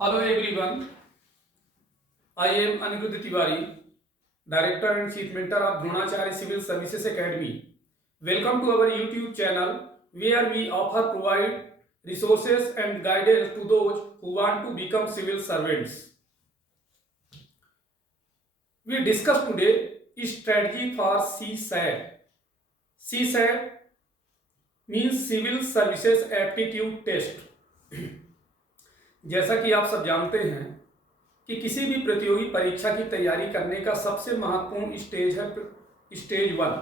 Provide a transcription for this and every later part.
Hello everyone, I am Aniruddha Tiwari, Director and Chief Mentor of Dronacharya Civil Services Academy. Welcome to our YouTube channel where we provide resources and guidance to those who want to become civil servants. We discuss today strategy for CSAT. CSAT means Civil Services Aptitude Test. जैसा कि आप सब जानते हैं कि किसी भी प्रतियोगी परीक्षा की तैयारी करने का सबसे महत्वपूर्ण स्टेज है स्टेज 1,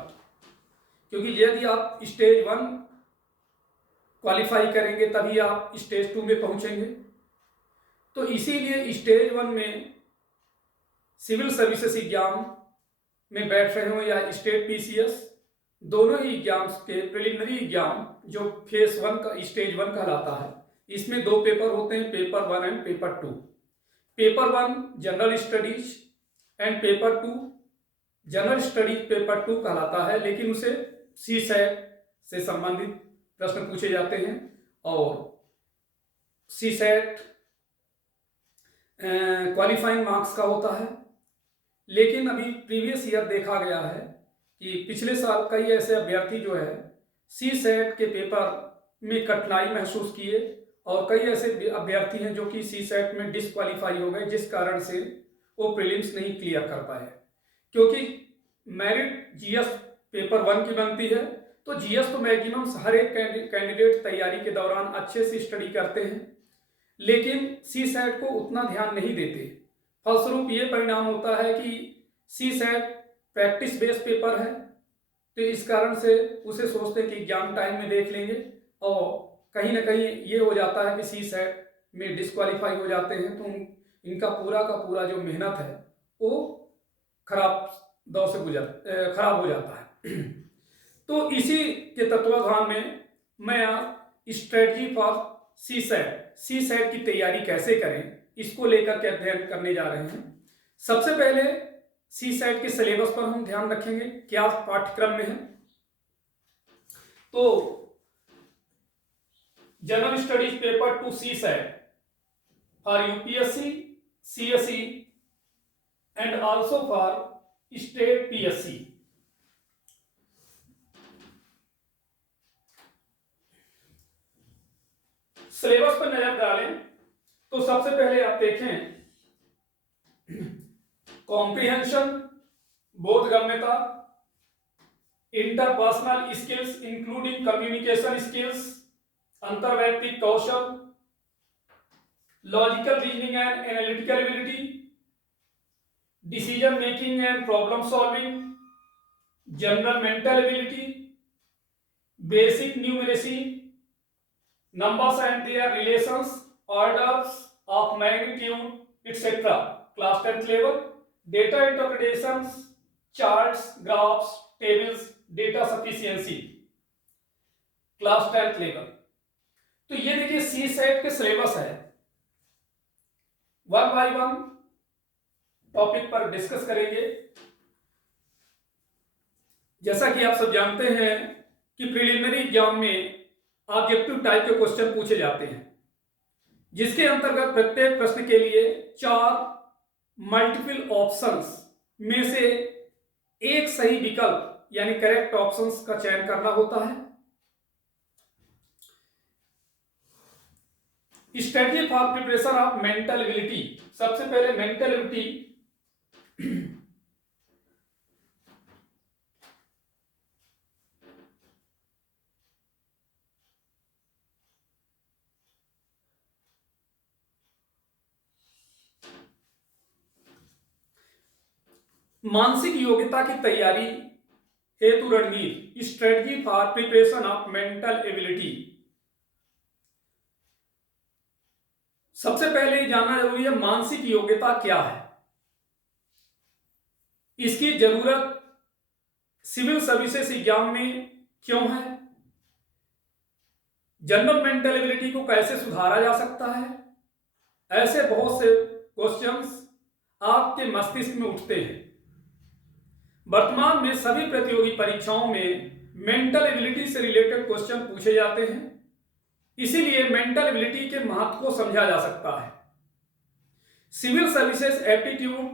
क्योंकि यदि आप स्टेज 1 क्वालिफाई करेंगे तभी आप स्टेज 2 में पहुंचेंगे। तो इसीलिए स्टेज 1 में सिविल सर्विसेज एग्जाम में बैठ रहे हो या स्टेट पीसीएस, दोनों ही एग्जाम्स के प्रिलिमिनरी एग्जाम जो फेज 1 का स्टेज 1 कहलाता है, इसमें दो पेपर होते हैं, paper 1 and paper 2। Paper 1 general studies and paper 2 general studies paper 2 कहलाता है, लेकिन उसे सीसैट से संबंधित प्रश्न पूछे जाते हैं और सीसैट क्वालिफाइंग मार्क्स का होता है। लेकिन अभी प्रीवियस ईयर देखा गया है कि पिछले साल कई ऐसे अभ्यर्थी जो है सीसैट के पेपर में कठिनाई महसूस किए और कई ऐसे अभ्यर्थी हैं जो कि सीसैट में डिसक्वालीफाई हो गए, जिस कारण से वो प्रीलिम्स नहीं क्लियर कर पाए। क्योंकि मेरिट जीएस पेपर 1 की बनती है, तो जीएस तो मैक्सिमम हर एक कैंडिडेट तैयारी के दौरान अच्छे से स्टडी करते हैं, लेकिन सीसैट को उतना ध्यान नहीं देते। फलस्वरूप ये परिणाम होता है कि सीसैट प्रैक्टिस बेस्ड पेपर है, तो इस कारण से उसे सोचते हैं कि एग्जाम टाइम में देख लेंगे और कहीं ना कहीं ये हो जाता है कि सीसैट में डिस्क्वालीफाई हो जाते हैं, तो इनका पूरा का पूरा जो मेहनत है वो खराब हो जाता है। तो इसी के तत्वाधान में मैं स्ट्रेटजी फॉर सीसैट की तैयारी कैसे करें, इसको लेकर के अध्ययन करने जा रहे हैं। सबसे पहले सीसैट के सिलेबस पर हम ध्यान रखेंगे, क्या पाठ्यक्रम में है। तो general studies paper 2 CSAT for UPSC, CSE and also for state PSC. Syllabus पर नजर डालें तो सबसे पहले आप देखें कॉम्प्रिहेंशन, बोधगम्यता, interpersonal skills including communication skills, अंतर्वैयक्तिक कौशल, logical reasoning and analytical ability, decision making and problem solving, general mental ability, basic numeracy, numbers and their relations, orders of magnitude, etc. Class 10th level, data interpretations, charts, graphs, tables, data sufficiency, class 10th level। तो ये देखिए CSAT के syllabus है, 1 by 1 topic पर discuss करेंगे। जैसा कि आप सब जानते हैं कि प्रिलिमिनरी एग्जाम में ऑब्जेक्टिव टाइप के क्वेश्चन पूछे जाते हैं, जिसके अंतर्गत प्रत्येक प्रश्न के लिए 4 मल्टीपल ऑप्शंस में से एक सही विकल्प यानी करेक्ट ऑप्शंस का चयन करना होता है। Strategy for preparation of mental ability, सबसे पहले मेंटल एबिलिटी मानसिक योग्यता की तैयारी हेतु रणनीति, strategy for preparation of mental ability. सबसे पहले जानना जरूरी है मानसिक योग्यता क्या है, इसकी जरूरत सिविल सर्विसेज एग्जाम में क्यों है, जनरल मेंटल एबिलिटी को कैसे सुधारा जा सकता है। ऐसे बहुत से क्वेश्चंस आपके मस्तिष्क में उठते हैं। वर्तमान में सभी प्रतियोगी परीक्षाओं में मेंटल एबिलिटी से रिलेटेड क्वेश्चन पूछे जाते हैं, इसीलिए मेंटल एबिलिटी के महत्व को समझा जा सकता है। सिविल सर्विसेज एप्टीट्यूड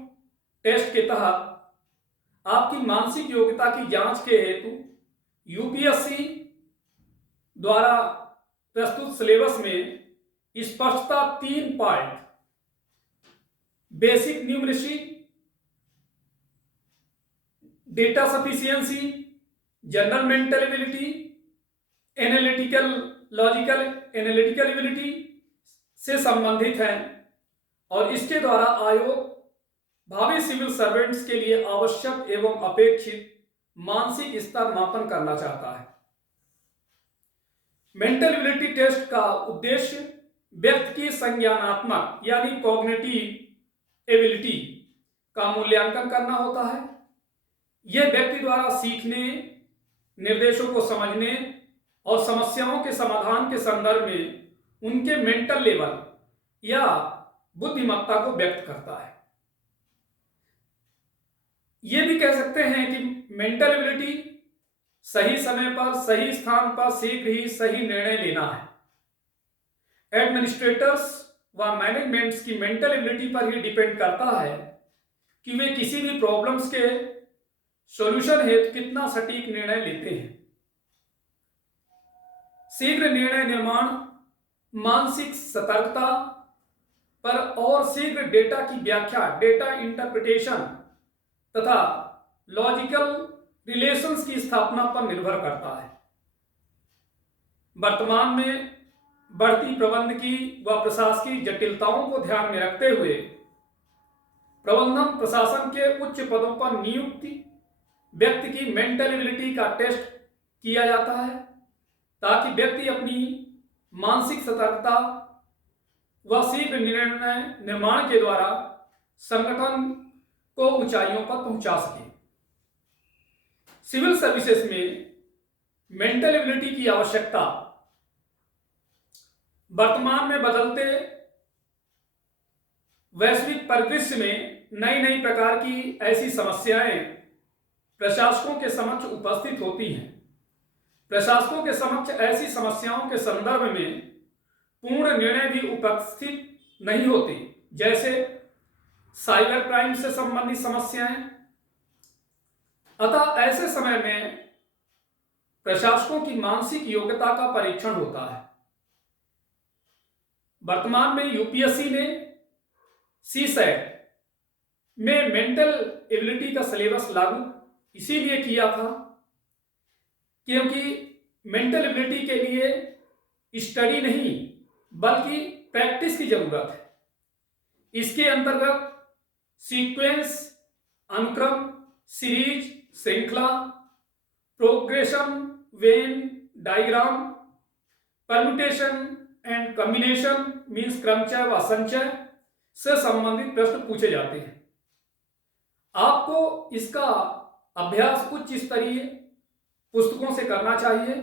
टेस्ट के तहत आपकी मानसिक योग्यता की जांच के हेतु यूपीएससी द्वारा प्रस्तुत सिलेबस में स्पष्टता 3 part basic numeracy, data sufficiency, general mental ability, analytical logical analytical ability से संबंधित है और इसके द्वारा आयोग भावी सिविल सर्वेंट्स के लिए आवश्यक एवं अपेक्षित मानसिक स्तर मापन करना चाहता है। मेंटल एबिलिटी टेस्ट का उद्देश्य व्यक्ति की संज्ञानात्मक यानी कॉग्निटिव एबिलिटी का मूल्यांकन करना होता है। यह व्यक्ति द्वारा सीखने, निर्देशों को समझने और समस्याओं के समाधान के संदर्भ में उनके मेंटल लेवल या बुद्धिमत्ता को व्यक्त करता है। यह भी कह सकते हैं कि मेंटल एबिलिटी सही समय पर सही स्थान पर शीघ्र ही सही निर्णय लेना है। एडमिनिस्ट्रेटर्स व मैनेजमेंट्स की मेंटल एबिलिटी पर ही डिपेंड करता है कि वे किसी भी प्रॉब्लम्स के सॉल्यूशन हेतु कितना सटीक निर्णय लेते हैं। शीघ्र निर्णय निर्माण, मानसिक सतर्कता पर और शीघ्र डेटा की व्याख्या, डेटा इंटरप्रिटेशन तथा लॉजिकल रिलेशंस की स्थापना पर निर्भर करता है। वर्तमान में बढ़ती प्रबंधकीय व प्रशासकीय जटिलताओं को ध्यान में रखते हुए प्रबंधन प्रशासन के उच्च पदों पर नियुक्ति व्यक्ति की मेंटल एबिलिटी का टेस्ट किया जाता है ताकि व्यक्ति अपनी मानसिक सतर्कता व शीघ्र निर्णय निर्माण के द्वारा संगठन को ऊंचाइयों पर पहुंचा सके। सिविल सर्विसेज में मेंटल एबिलिटी की आवश्यकता वर्तमान में बदलते वैश्विक परिदृश्य में नई नई प्रकार की ऐसी समस्याएं प्रशासकों के समक्ष उपस्थित होती हैं। प्रशासकों के समक्ष ऐसी समस्याओं के संदर्भ में पूर्ण निर्णय भी उपस्थित नहीं होती, जैसे साइबर क्राइम से संबंधित समस्याएं। अतः ऐसे समय में प्रशासकों की मानसिक योग्यता का परीक्षण होता है। वर्तमान में यूपीएससी ने सीसैट में मेंटल एबिलिटी का सिलेबस लागू इसीलिए किया था क्योंकि मेंटल एबिलिटी के लिए स्टडी नहीं बल्कि प्रैक्टिस की जरूरत है। इसके अंतर्गत सीक्वेंस, अनुक्रम, सीरीज, श्रृंखला, progression, Venn diagram, permutation and combination means क्रमचय व संचय से संबंधित प्रश्न पूछे जाते हैं। आपको इसका अभ्यास उच्च स्तरीय पुस्तकों से करना चाहिए।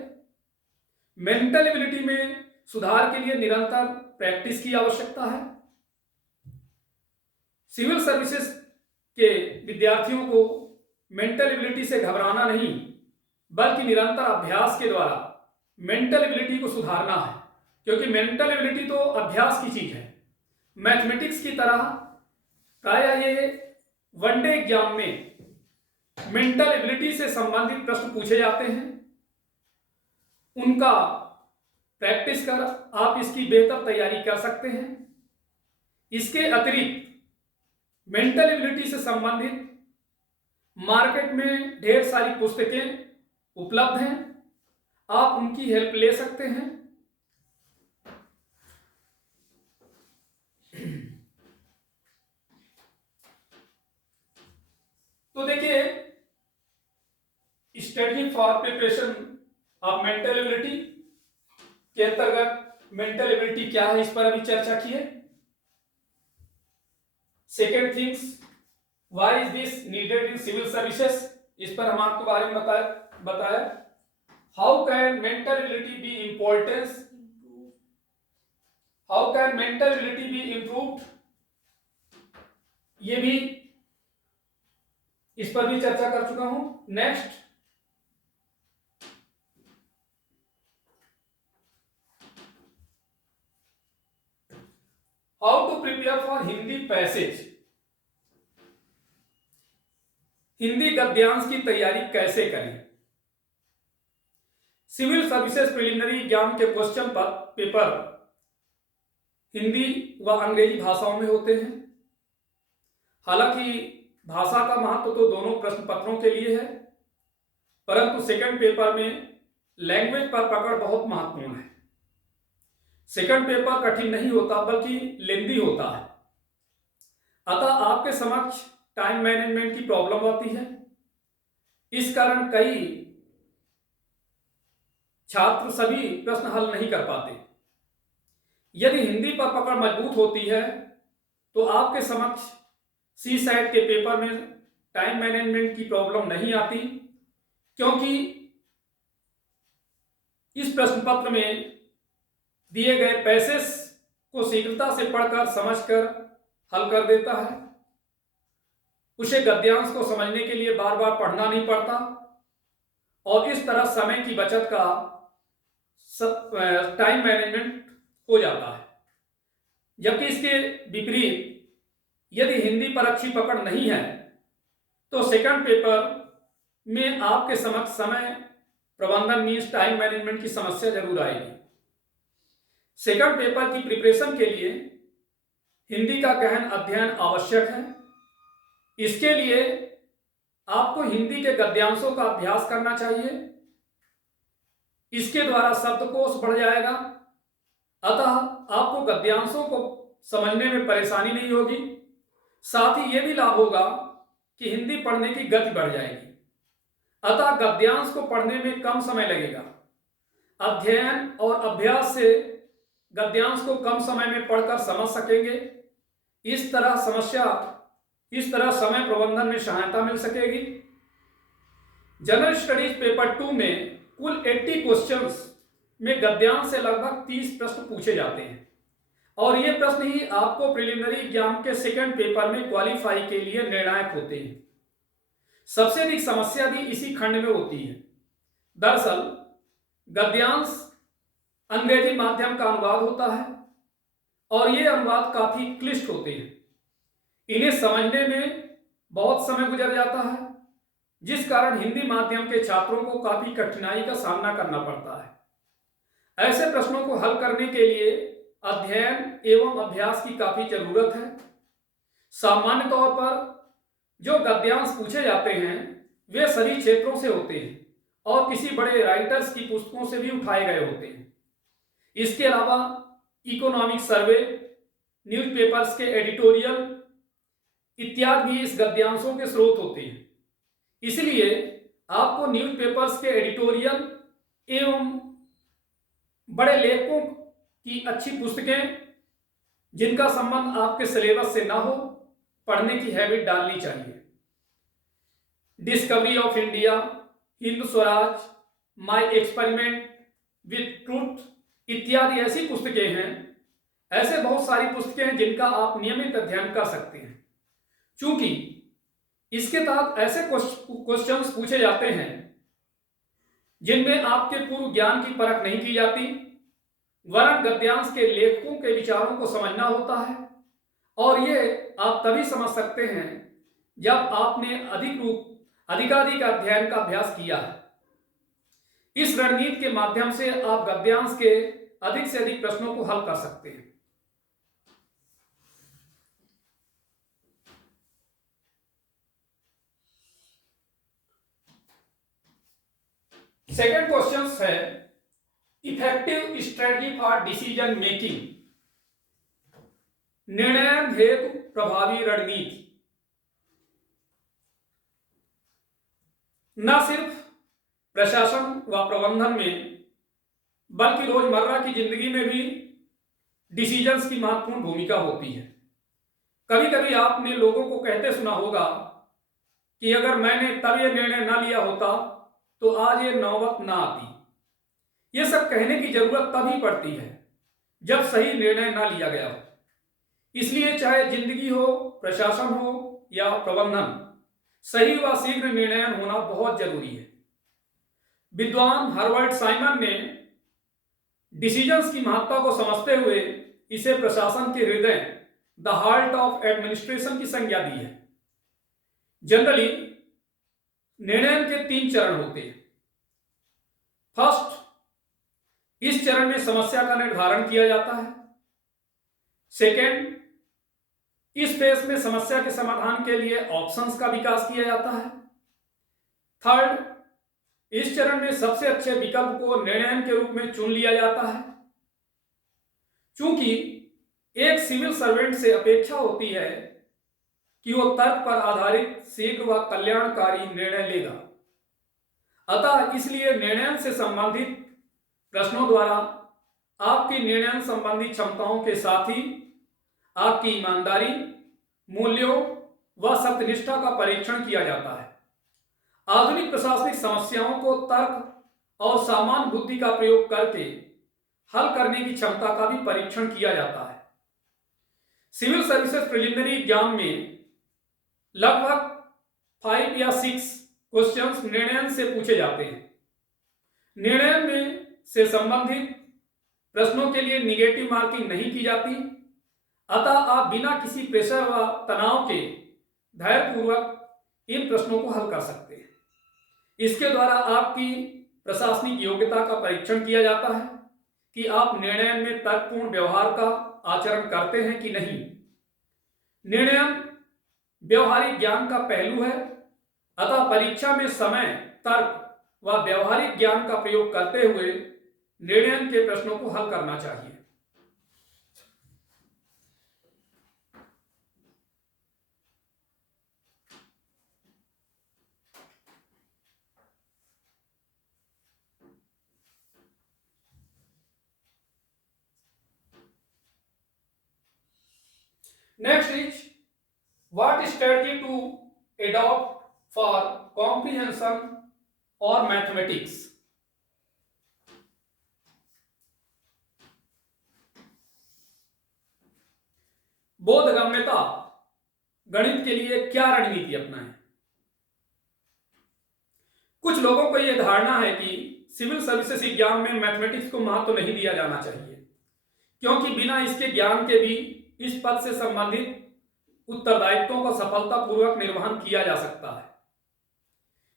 मेंटल एबिलिटी में सुधार के लिए निरंतर प्रैक्टिस की आवश्यकता है। सिविल सर्विसेज के विद्यार्थियों को मेंटल एबिलिटी से घबराना नहीं बल्कि निरंतर अभ्यास के द्वारा मेंटल एबिलिटी को सुधारना है, क्योंकि मेंटल एबिलिटी तो अभ्यास की चीज है। मैथमेटिक्स की तरह प्रायः ये वनडे एग्जाम में मेंटल एबिलिटी से संबंधित प्रश्न पूछे जाते हैं। उनका प्रैक्टिस कर आप इसकी बेहतर तैयारी कर सकते हैं। इसके अतिरिक्त मेंटल एबिलिटी से संबंधित मार्केट में ढेर सारी पुस्तकें उपलब्ध हैं, आप उनकी हेल्प ले सकते हैं। तो देखिए, study for preparation of mental ability के अंतर्गत मेंटल एबिलिटी क्या है इस पर अभी चर्चा की है। Second things, why is this needed in civil services, इस पर हम आपके बारे में बताया। How can mental ability be importance, how can mental ability be improved, ये भी इस पर भी चर्चा कर चुका हूं। Next, how to prepare for Hindi passage, Hindi गद्यांश की तैयारी कैसे करें। सिविल सर्विसेज प्रिलिमिनरी एग्जाम के क्वेश्चन पेपर हिंदी व अंग्रेजी भाषाओं में होते हैं। हालांकि भाषा का महत्व तो दोनों प्रश्न पत्रों के लिए है, परंतु सेकंड पेपर में लैंग्वेज पर पकड़ बहुत महत्वपूर्ण है। सेकंड पेपर कठिन नहीं होता बल्कि लेंदी होता है, अतः आपके समक्ष टाइम मैनेजमेंट की प्रॉब्लम आती है। इस कारण कई छात्र सभी प्रश्न हल नहीं कर पाते। यदि हिंदी पर पकड़ मजबूत होती है तो आपके समक्ष सी सेट के पेपर में टाइम मैनेजमेंट की प्रॉब्लम नहीं आती, क्योंकि इस प्रश्न पत्र में दिए गए पैसेज को शीघ्रता से पढ़कर समझकर हल कर देता है। उसे गद्यांश को समझने के लिए बार बार पढ़ना नहीं पड़ता और इस तरह समय की बचत का टाइम मैनेजमेंट हो जाता है। जबकि इसके विपरीत यदि हिंदी पर अच्छी पकड़ नहीं है तो सेकंड पेपर में आपके समक्ष समय प्रबंधन मीन्स टाइम मैनेजमेंट की समस्या जरूर आएगी। सेकंड पेपर की प्रिपरेशन के लिए हिंदी का गहन अध्ययन आवश्यक है। इसके लिए आपको हिंदी के गद्यांशों का अभ्यास करना चाहिए। इसके द्वारा शब्दकोश बढ़ जाएगा, अतः आपको गद्यांशों को समझने में परेशानी नहीं होगी। साथ ही यह भी लाभ होगा कि हिंदी पढ़ने की गति बढ़ जाएगी, अतः गद्यांश को पढ़ने में कम समय लगेगा। अध्ययन और अभ्यास से गद्यांश को कम समय में पढ़कर समझ सकेंगे। इस तरह समय प्रबंधन में सहायता मिल सकेगी। जनरल स्टडीज पेपर 2 में कुल 80 क्वेश्चंस में गद्यांश से लगभग 30 प्रश्न पूछे जाते हैं और ये प्रश्न ही आपको प्रिलिमिनरी एग्जाम के सेकंड पेपर में क्वालिफाई के लिए निर्णायक होते हैं। सबसे अधिक समस्या भी इसी खंड में होती है। दरअसल गद्यांश अंग्रेजी माध्यम का अनुवाद होता है और ये अनुवाद काफी क्लिष्ट होते हैं। इन्हें समझने में बहुत समय गुजर जाता है, जिस कारण हिंदी माध्यम के छात्रों को काफी कठिनाई का सामना करना पड़ता है। ऐसे प्रश्नों को हल करने के लिए अध्ययन एवं अभ्यास की काफी जरूरत है। सामान्य तौर पर जो गद्यांश पूछे जाते हैं वे सभी क्षेत्रों से होते हैं और किसी बड़े राइटर्स की पुस्तकों से भी उठाए गए होते हैं। इसके अलावा इकोनॉमिक सर्वे, न्यूज़पेपर्स के एडिटोरियल इत्यादि भी इस गद्यांशों के स्रोत होते हैं। इसलिए आपको न्यूज़पेपर्स के एडिटोरियल एवं बड़े लेखकों की अच्छी पुस्तकें जिनका संबंध आपके सिलेबस से ना हो, पढ़ने की हैबिट डालनी चाहिए। Discovery of India, Hind Swaraj, my experiment with truth इत्यादि ऐसी पुस्तकें हैं। ऐसे बहुत सारी पुस्तकें हैं जिनका आप नियमित अध्ययन कर सकते हैं। चूंकि इसके तहत ऐसे क्वेश्चंस पूछे जाते हैं जिनमें आपके पूर्व ज्ञान की परख नहीं की जाती, वरन गद्यांश के लेखकों के विचारों को समझना होता है और ये आप तभी समझ सकते हैं जब आपने अधिकाधिक अध्ययन का अभ्यास किया है। इस रणनीति के माध्यम से आप गद्यांश के अधिक से अधिक प्रश्नों को हल कर सकते हैं। सेकंड क्वेश्चन है effective strategy for decision making, निर्णय हेतु प्रभावी रणनीति। न सिर्फ प्रशासन व प्रबंधन में बल्कि रोजमर्रा की जिंदगी में भी डिसीजंस की महत्वपूर्ण भूमिका होती है। कभी कभी आपने लोगों को कहते सुना होगा कि अगर मैंने तब यह निर्णय ना लिया होता तो आज ये नौबत ना आती। ये सब कहने की जरूरत तभी पड़ती है जब सही निर्णय ना लिया गया हो। इसलिए चाहे जिंदगी हो, प्रशासन हो या प्रबंधन, सही व शीघ्र निर्णय होना बहुत जरूरी है। विद्वान हर्बर्ट साइमन ने डिसीजंस की महत्ता को समझते हुए इसे प्रशासन के हृदय द हार्ट ऑफ एडमिनिस्ट्रेशन की संज्ञा दी है। जनरली निर्णय के 3 चरण होते हैं। फर्स्ट, इस चरण में समस्या का निर्धारण किया जाता है। सेकेंड, इस फेज में समस्या के समाधान के लिए ऑप्शंस का विकास किया जाता है। थर्ड, इस चरण में सबसे अच्छे विकल्प को निर्णय के रूप में चुन लिया जाता है। चूंकि एक सिविल सर्वेंट से अपेक्षा होती है कि वो तर्क पर आधारित शीघ्र व कल्याणकारी निर्णय लेगा, अतः इसलिए निर्णय से संबंधित प्रश्नों द्वारा आपकी निर्णय संबंधी क्षमताओं के साथ ही आपकी ईमानदारी, मूल्यों व सत्यनिष्ठा का परीक्षण किया जाता है। आधुनिक प्रशासनिक समस्याओं को तर्क और सामान्य बुद्धि का प्रयोग करके हल करने की क्षमता का भी परीक्षण किया जाता है। सिविल सर्विसेज प्रिलिमिनरी एग्जाम में लगभग 5 या 6 क्वेश्चंस निर्णय से पूछे जाते हैं। निर्णय में से संबंधित प्रश्नों के लिए निगेटिव मार्किंग नहीं की जाती, अतः आप बिना किसी प्रेशर व तनाव के धैर्यपूर्वक इन प्रश्नों को हल कर सकते हैं। इसके द्वारा आपकी प्रशासनिक योग्यता का परीक्षण किया जाता है कि आप निर्णय में तर्कपूर्ण व्यवहार का आचरण करते हैं कि नहीं। निर्णय व्यवहारिक ज्ञान का पहलू है, अतः परीक्षा में समय, तर्क व व्यवहारिक ज्ञान का प्रयोग करते हुए निर्णय के प्रश्नों को हल करना चाहिए। Next is, what strategy to adopt for comprehension or mathematics? बोधगम्यता गणित के लिए क्या रणनीति अपनाएं? कुछ लोगों को यह धारणा है कि सिविल सर्विसेज एग्जाम में मैथमेटिक्स को महत्व नहीं दिया जाना चाहिए, क्योंकि बिना इसके ज्ञान के भी इस पद से संबंधित उत्तरदायित्वों को सफलतापूर्वक निर्वहन किया जा सकता है।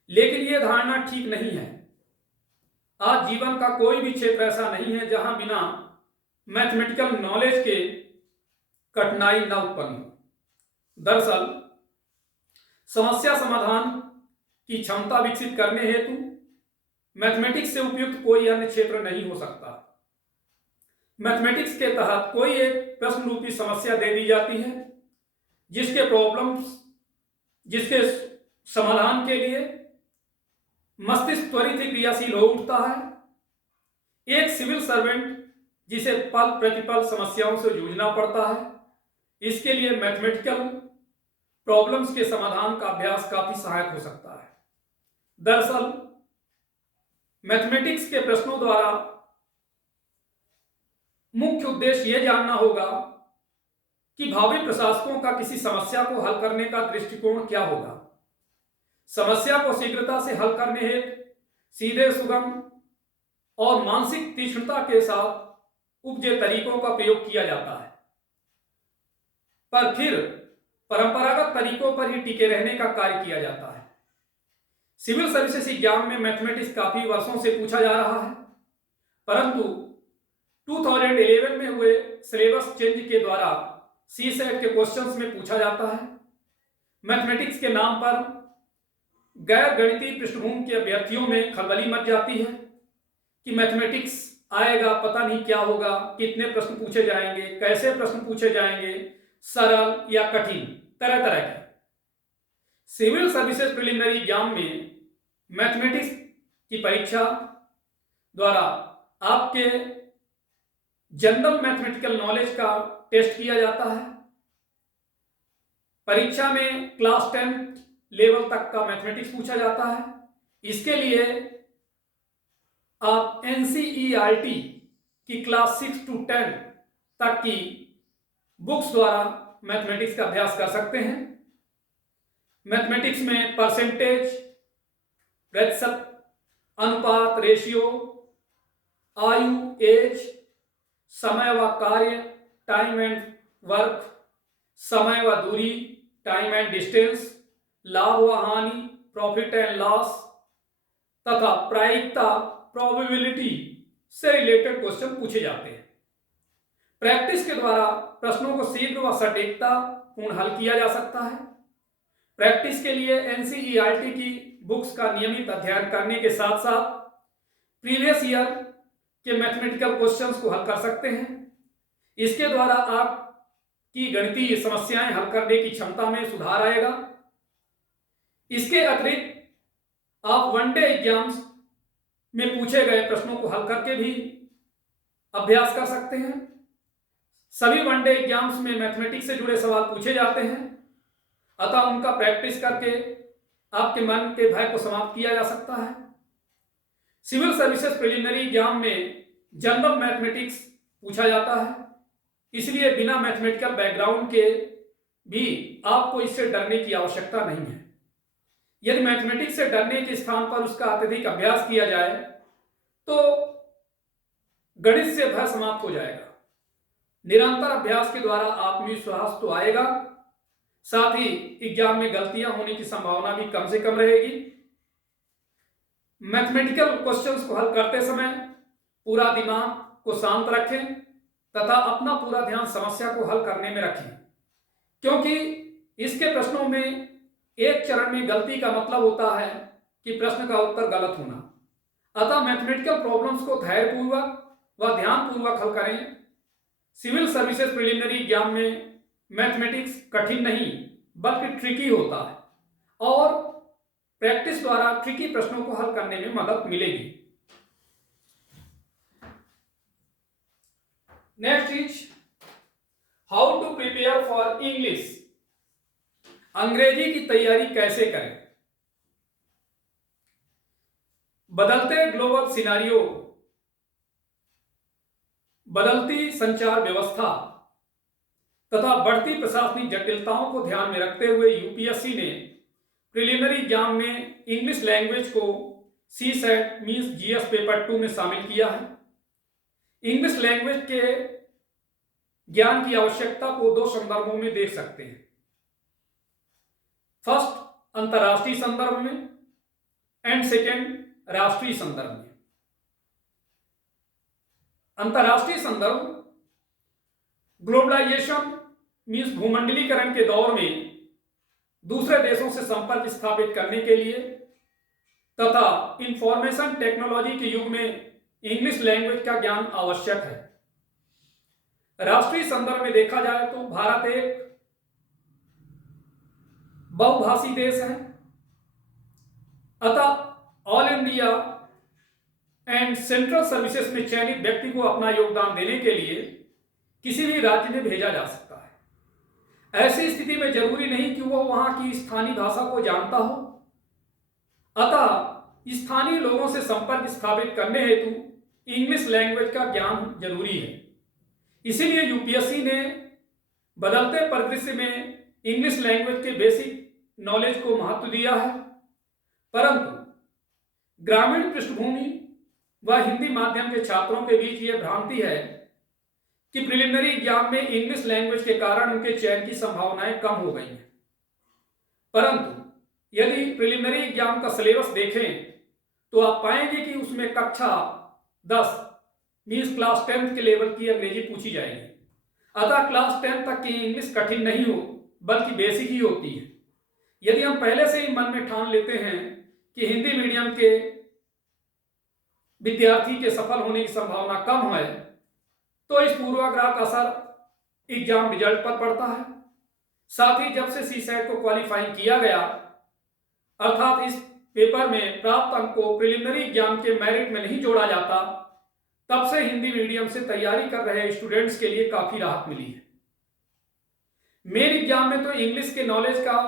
लेकिन यह धारणा ठीक नहीं है। आज जीवन का कोई भी क्षेत्र ऐसा नहीं है जहां बिना मैथमेटिकल नॉलेज के कठिनाई न उत्पन्न हो। दरअसल समस्या समाधान की क्षमता विकसित करने हेतु मैथमेटिक्स से उपयुक्त कोई अन्य क्षेत्र नहीं हो सकता। मैथमेटिक्स के तहत कोई एक प्रश्न रूपी समस्या दे दी जाती है, जिसके समाधान के लिए मस्तिष्क त्वरित ही क्रियाशील हो उठता है। एक सिविल सर्वेंट जिसे पल प्रतिपल समस्याओं से जूझना पड़ता है, इसके लिए मैथमेटिकल प्रॉब्लम्स के समाधान का अभ्यास काफी सहायक हो सकता है। दरअसल मैथमेटिक्स के प्रश्नों द्वारा मुख्य उद्देश्य यह जानना होगा कि भावी प्रशासकों का किसी समस्या को हल करने का दृष्टिकोण क्या होगा। समस्या को शीघ्रता से हल करने हेतु सीधे, सुगम और मानसिक तीक्ष्णता के साथ उपजे तरीकों का प्रयोग किया जाता है, पर फिर परंपरागत तरीकों पर ही टिके रहने का कार्य किया जाता है। सिविल सर्विसेज एग्जाम में मैथमेटिक्स काफी वर्षों से पूछा जा रहा है, परंतु 2011 में हुए सिलेबस चेंज के द्वारा सीसेट के क्वेश्चंस में पूछा जाता है। मैथमेटिक्स के नाम पर गैर गणितीय पृष्ठभूमि के अभ्यर्थियों में खलबली मच जाती है कि मैथमेटिक्स आएगा, पता नहीं क्या होगा, कितने प्रश्न पूछे जाएंगे, कैसे प्रश्न पूछे जाएंगे, सरल या कठिन, तरह तरह के। सिविल सर्विसेज प्रिलिमिनरी एग्जाम में मैथमेटिक्स की परीक्षा द्वारा आपके जनरल मैथमेटिकल नॉलेज का टेस्ट किया जाता है। परीक्षा में क्लास 10 लेवल तक का मैथमेटिक्स पूछा जाता है। इसके लिए आप एनसीईआरटी की क्लास 6 to 10 तक की बुक्स द्वारा मैथमेटिक्स का अभ्यास कर सकते हैं। मैथमेटिक्स में परसेंटेज, प्रतिशत, अनुपात, रेशियो, आयु, एज, समय व कार्य, टाइम एंड वर्क, समय व दूरी, टाइम एंड डिस्टेंस, लाभ व हानि, प्रॉफिट एंड लॉस तथा प्रायिकता, प्रोबेबिलिटी से रिलेटेड क्वेश्चन पूछे जाते हैं। प्रैक्टिस के द्वारा प्रश्नों को शीघ्र व सटीकता पूर्ण हल किया जा सकता है। प्रैक्टिस के लिए एनसीईआरटी की बुक्स का नियमित अध्ययन करने के साथ साथ प्रीवियस ईयर के मैथमेटिकल क्वेश्चंस को हल कर सकते हैं। इसके द्वारा आपकी गणितीय समस्याएं हल करने की क्षमता में सुधार आएगा। इसके अतिरिक्त आप वनडे एग्जाम्स में पूछे गए प्रश्नों को हल करके भी अभ्यास कर सकते हैं। सभी वनडे एग्जाम्स में मैथमेटिक्स से जुड़े सवाल पूछे जाते हैं, अतः उनका प्रैक्टिस करके आपके मन के भय को समाप्त किया जा सकता है। सिविल सर्विसेज प्रिलिमिनरी एग्जाम में जनरल मैथमेटिक्स पूछा जाता है, इसलिए बिना मैथमेटिकल बैकग्राउंड के भी आपको इससे डरने की आवश्यकता नहीं है। यदि मैथमेटिक्स से डरने के स्थान पर उसका अत्यधिक अभ्यास किया जाए तो गणित से भय समाप्त हो जाएगा। निरंतर अभ्यास के द्वारा आत्मविश्वास तो आएगा, साथ ही एग्जाम में गलतियां होने की संभावना भी कम से कम रहेगी। मैथमेटिकल क्वेश्चंस को हल करते समय पूरा दिमाग को शांत रखें तथा अपना पूरा ध्यान समस्या को हल करने में रखें, क्योंकि इसके प्रश्नों में एक चरण में गलती का मतलब होता है कि प्रश्न का उत्तर गलत होना। अतः मैथमेटिकल प्रॉब्लम्स को धैर्यपूर्वक व ध्यानपूर्वक हल करें। सिविल सर्विसेज प्रिलिमिनरी एग्जाम में मैथमेटिक्स कठिन नहीं बल्कि ट्रिकी होता है और प्रैक्टिस द्वारा ट्रिकी प्रश्नों को हल करने में मदद मिलेगी। Next is how to prepare for English. अंग्रेजी की तैयारी कैसे करें। बदलते ग्लोबल सिनारियो, बदलती संचार व्यवस्था तथा बढ़ती प्रशासनिक जटिलताओं को ध्यान में रखते हुए यूपीएससी ने प्रिलिमिनरी एग्जाम में इंग्लिश लैंग्वेज को सीसैट मींस जीएस पेपर 2 में शामिल किया है। इंग्लिश लैंग्वेज के ज्ञान की आवश्यकता को दो संदर्भों में देख सकते हैं। फर्स्ट, अंतर्राष्ट्रीय संदर्भ में एंड सेकेंड, राष्ट्रीय संदर्भ में। अंतर्राष्ट्रीय संदर्भ, ग्लोबलाइजेशन मींस भूमंडलीकरण के दौर में दूसरे देशों से संपर्क स्थापित करने के लिए तथा इंफॉर्मेशन टेक्नोलॉजी के युग में इंग्लिश लैंग्वेज का ज्ञान आवश्यक है। राष्ट्रीय संदर्भ में देखा जाए तो भारत एक बहुभाषी देश है, अतः all India and central services में चयनित व्यक्ति को अपना योगदान देने के लिए किसी भी राज्य में भेजा जा सकता है। ऐसी स्थिति में जरूरी नहीं कि वह वहां की स्थानीय भाषा को जानता हो, अतः स्थानीय लोगों से संपर्क स्थापित करने हेतु इंग्लिश लैंग्वेज का ज्ञान जरूरी है। इसीलिए यूपीएससी ने बदलते परिदृश्य में इंग्लिश लैंग्वेज के बेसिक नॉलेज को महत्व दिया है, परंतु ग्रामीण पृष्ठभूमि व हिंदी माध्यम के छात्रों के बीच यह भ्रांति है कि प्रिलिमिनरी एग्जाम में इंग्लिश लैंग्वेज के कारण उनके चयन की संभावनाएं कम हो गई हैं। परंतु यदि प्रिलिमिनरी एग्जाम का सिलेबस देखें तो आप पाएंगे कि उसमें कक्षा 10 मींस क्लास 10 के लेवल की अंग्रेजी पूछी जाएगी। अतः क्लास 10 तक की इंग्लिश कठिन नहीं हो बल्कि बेसिक ही होती है। यदि हम पहले से ही मन में ठान लेते हैं कि हिंदी मीडियम के विद्यार्थी के सफल होने की संभावना कम है, तो इस पूर्वाग्रह का असर एग्जाम रिजल्ट पर पड़ता है। साथ ही जब से सीसैट को क्वालिफाई किया गया, अर्थात इस पेपर में प्राप्त अंक को प्रिलिमिनरी एग्जाम के मेरिट में नहीं जोड़ा जाता, तब से हिंदी मीडियम से तैयारी कर रहे स्टूडेंट्स के लिए काफी राहत मिली है। मेन एग्जाम में तो इंग्लिश के नॉलेज का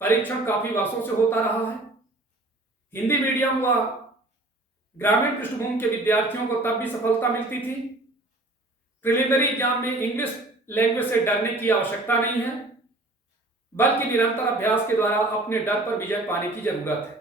परीक्षण काफी वर्षों से होता रहा है। हिंदी मीडियम व ग्रामीण पृष्ठभूमि के विद्यार्थियों को तब भी सफलता मिलती थी। प्रिलिमिनरी एग्जाम में इंग्लिश लैंग्वेज से डरने की आवश्यकता नहीं है, बल्कि निरंतर अभ्यास के द्वारा अपने डर पर विजय पाने की जरूरत है।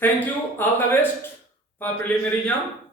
Thank you. All the best for preliminary exam.